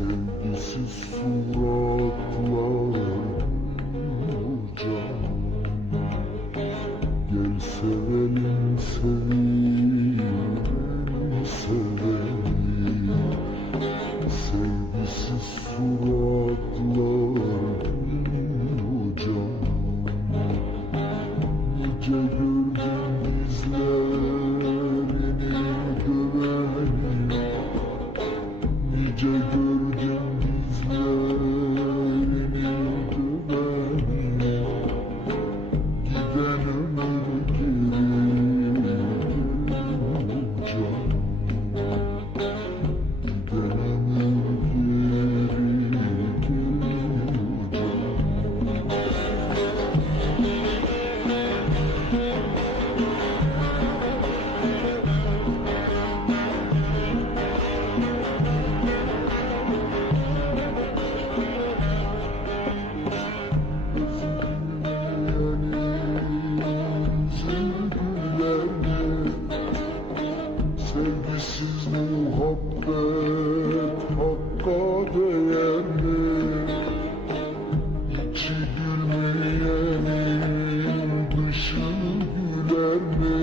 sevgisi suratlarca Gel sevelim sevelim sevelim Sevgisi suratlarca Nice gördüm bizler görmüş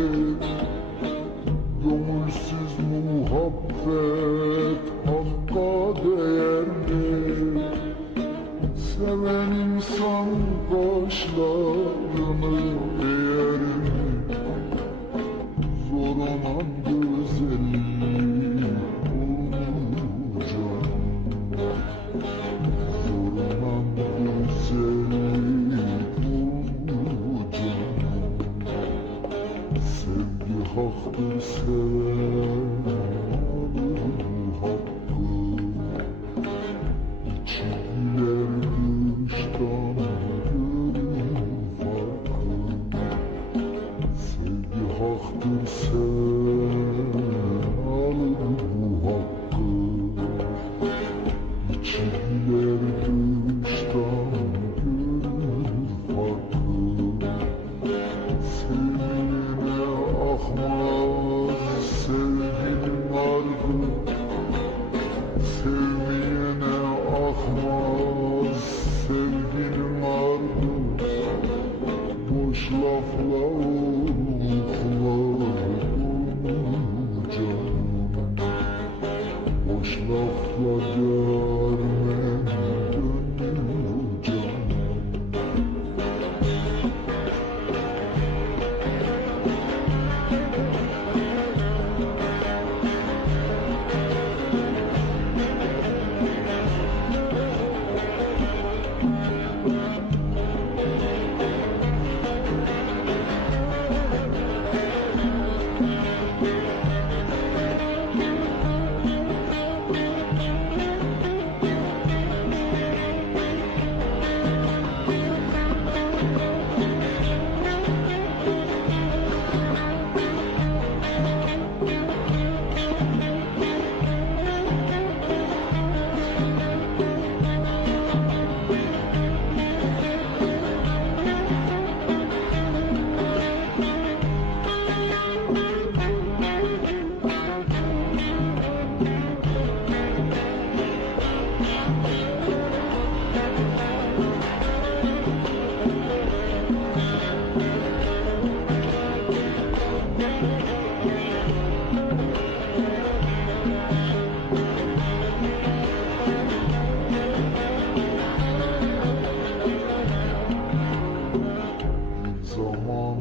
zaman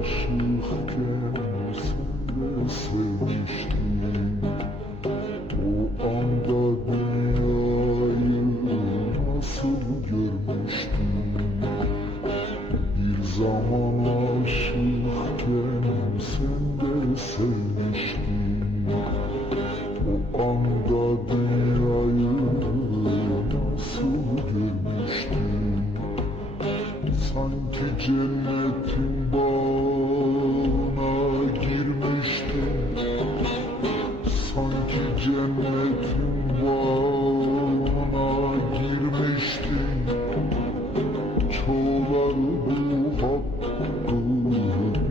aşıkken sen de sevdim Yollar bu hakkı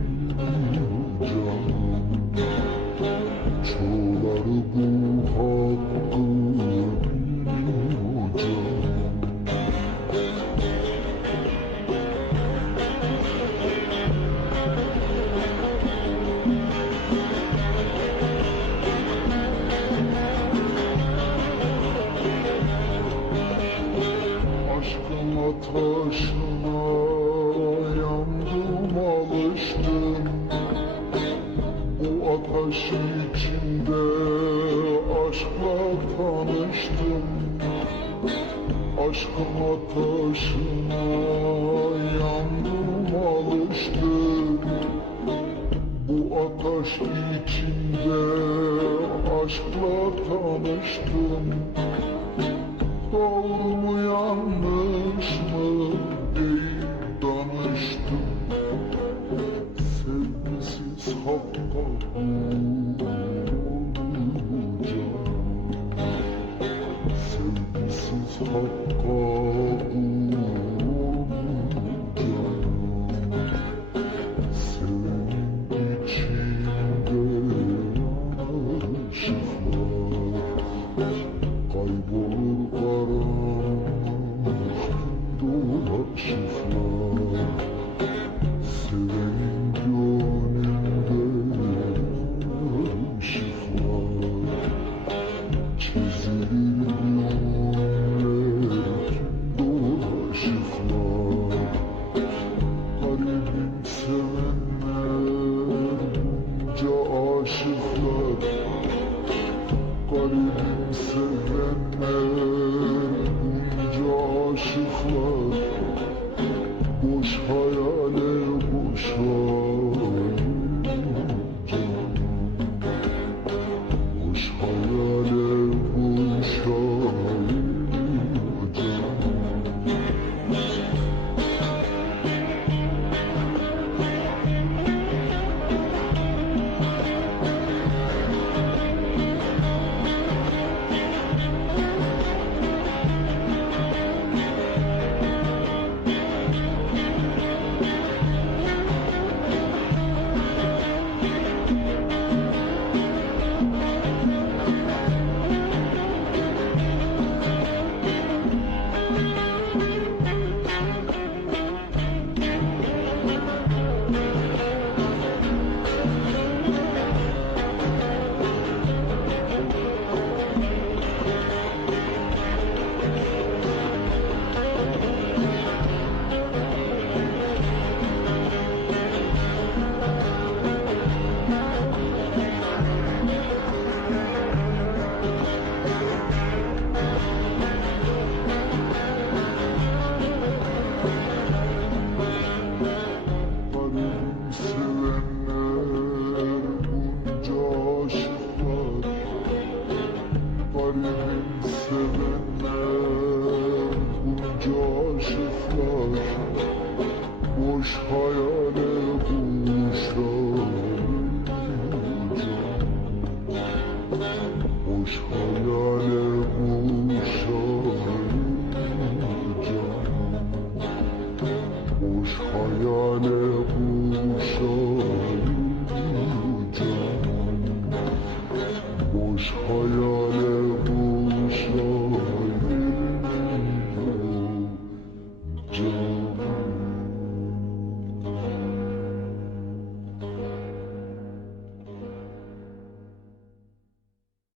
aşkın ateşine yandım alıştım Bu ateş içinde aşkla tanıştım. Doğru mu yanlış mı deyip danıştım. Sevgisiz hakka